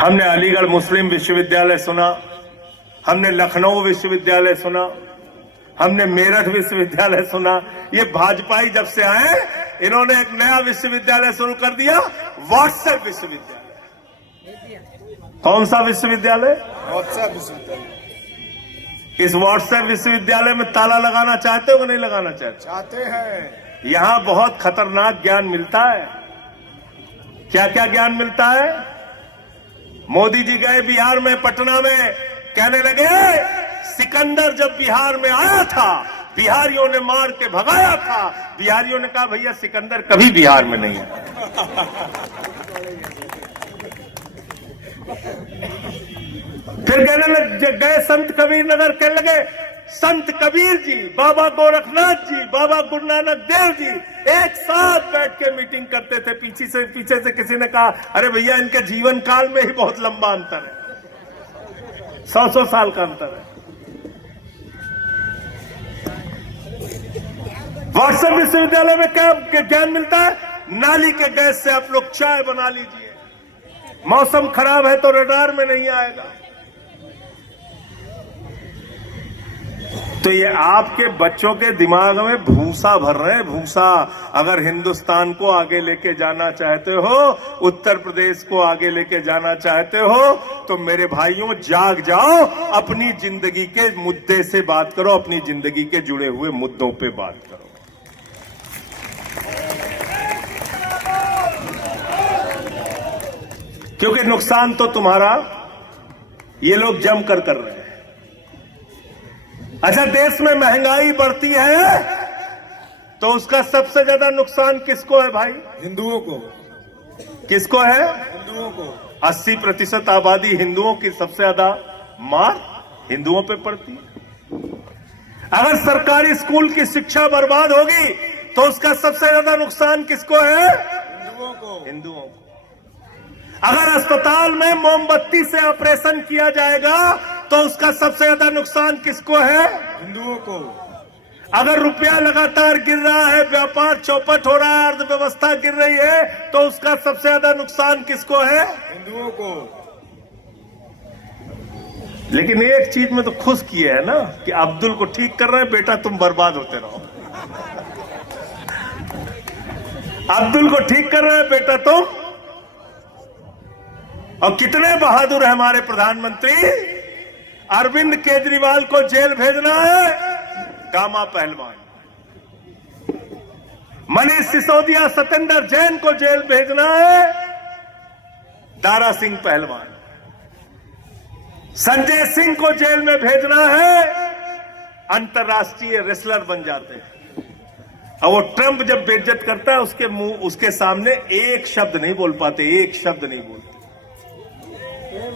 हमने अलीगढ़ मुस्लिम विश्वविद्यालय सुना, हमने लखनऊ विश्वविद्यालय सुना, हमने मेरठ विश्वविद्यालय सुना। ये भाजपाई जब से आए इन्होंने एक नया विश्वविद्यालय शुरू कर दिया, व्हाट्सएप विश्वविद्यालय। कौन सा विश्वविद्यालय? व्हाट्सएप विश्वविद्यालय। इस व्हाट्सएप विश्वविद्यालय में ताला लगाना चाहते हो कि नहीं लगाना चाहते? चाहते हैं। यहां बहुत खतरनाक ज्ञान मिलता है। क्या क्या ज्ञान मिलता है? मोदी जी गए बिहार में, पटना में, कहने लगे सिकंदर जब बिहार में आया था बिहारियों ने मार के भगाया था। बिहारियों ने कहा भैया सिकंदर कभी बिहार में नहीं है। फिर कहने लगे, गए संत कबीर नगर, कहने लगे संत कबीर जी, बाबा गोरखनाथ जी, बाबा गुरु नानक देव जी एक साथ बैठ के मीटिंग करते थे। पीछे से किसी ने कहा अरे भैया इनके जीवन काल में ही बहुत लंबा अंतर है, 100 साल का अंतर है। व्हाट्सएप विश्वविद्यालय में क्या ज्ञान मिलता है? नाली के गैस से आप लोग चाय बना लीजिए, मौसम खराब है तो रडार में नहीं आएगा। तो ये आपके बच्चों के दिमाग में भूसा भर रहे हैं, भूसा। अगर हिंदुस्तान को आगे लेके जाना चाहते हो, उत्तर प्रदेश को आगे लेके जाना चाहते हो, तो मेरे भाइयों जाग जाओ, अपनी जिंदगी के मुद्दे से बात करो, अपनी जिंदगी के जुड़े हुए मुद्दों पे बात करो। क्योंकि नुकसान तो तुम्हारा ये लोग जमकर कर रहे हैं। अच्छा, देश में महंगाई बढ़ती है तो उसका सबसे ज्यादा नुकसान किसको है भाई? हिंदुओं को। किसको है? हिंदुओं को। 80% आबादी हिंदुओं की, सबसे ज्यादा मार हिंदुओं पे पड़ती है। अगर सरकारी स्कूल की शिक्षा बर्बाद होगी तो उसका सबसे ज्यादा नुकसान किसको है? हिंदुओं को। हिंदुओं को। अगर अस्पताल में मोमबत्ती से ऑपरेशन किया जाएगा तो उसका सबसे ज्यादा नुकसान किसको है? हिंदुओं को। अगर रुपया लगातार गिर रहा है, व्यापार चौपट हो रहा है, अर्थव्यवस्था गिर रही है, तो उसका सबसे ज्यादा नुकसान किसको है? हिंदुओं को। लेकिन एक चीज में तो खुश किए है ना कि अब्दुल को ठीक कर रहे हैं, बेटा तुम बर्बाद होते रहो। अब्दुल को ठीक कर रहे हैं, बेटा तुम। और कितने बहादुर है हमारे प्रधानमंत्री। अरविंद केजरीवाल को जेल भेजना है, गामा पहलवान। मनीष सिसोदिया, सत्येंद्र जैन को जेल भेजना है, दारा सिंह पहलवान। संजय सिंह को जेल में भेजना है, अंतर्राष्ट्रीय रेसलर बन जाते हैं। और वो ट्रंप जब बेइज्जत करता है उसके मुंह, उसके सामने एक शब्द नहीं बोल पाते, एक शब्द नहीं बोलते।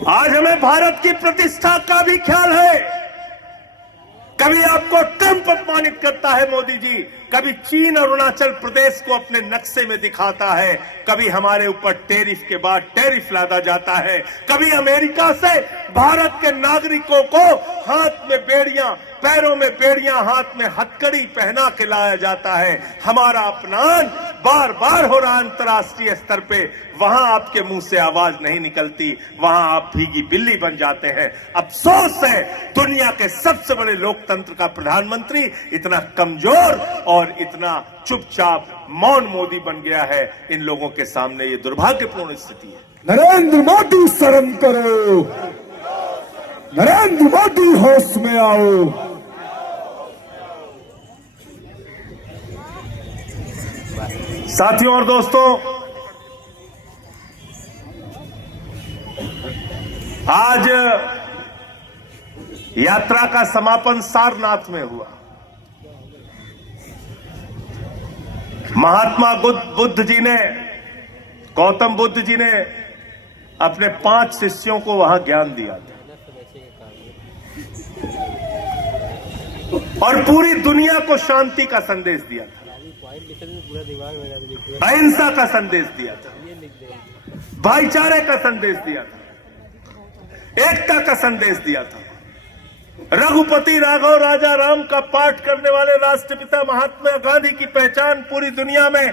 आज हमें भारत की प्रतिष्ठा का भी ख्याल है। कभी आपको ट्रंप अपमानित करता है मोदी जी, कभी चीन और अरुणाचल प्रदेश को अपने नक्शे में दिखाता है, कभी हमारे ऊपर टैरिफ के बाद टैरिफ लादा जाता है, कभी अमेरिका से भारत के नागरिकों को हाथ में बेड़ियां, पैरों में बेड़ियां, हाथ में हथकड़ी पहना के लाया जाता है। हमारा अपमान बार बार हो रहा अंतर्राष्ट्रीय स्तर पे। वहां आपके मुंह से आवाज नहीं निकलती, वहां आप भीगी बिल्ली बन जाते हैं। अफसोस है दुनिया के सबसे बड़े लोकतंत्र का प्रधानमंत्री इतना कमजोर और इतना चुपचाप मौन मोदी बन गया है। इन लोगों के सामने ये दुर्भाग्यपूर्ण स्थिति है। नरेंद्र मोदी शर्म करो, नरेंद्र मोदी होश में आओ। साथियों और दोस्तों, आज यात्रा का समापन सारनाथ में हुआ। महात्मा बुद्ध जी ने, गौतम बुद्ध जी ने अपने 5 शिष्यों को वहां ज्ञान दिया था और पूरी दुनिया को शांति का संदेश दिया था, अहिंसा का संदेश दिया था, भाईचारे का संदेश दिया था, एकता का संदेश दिया था। रघुपति राघव राजा राम का पाठ करने वाले राष्ट्रपिता महात्मा गांधी की पहचान पूरी दुनिया में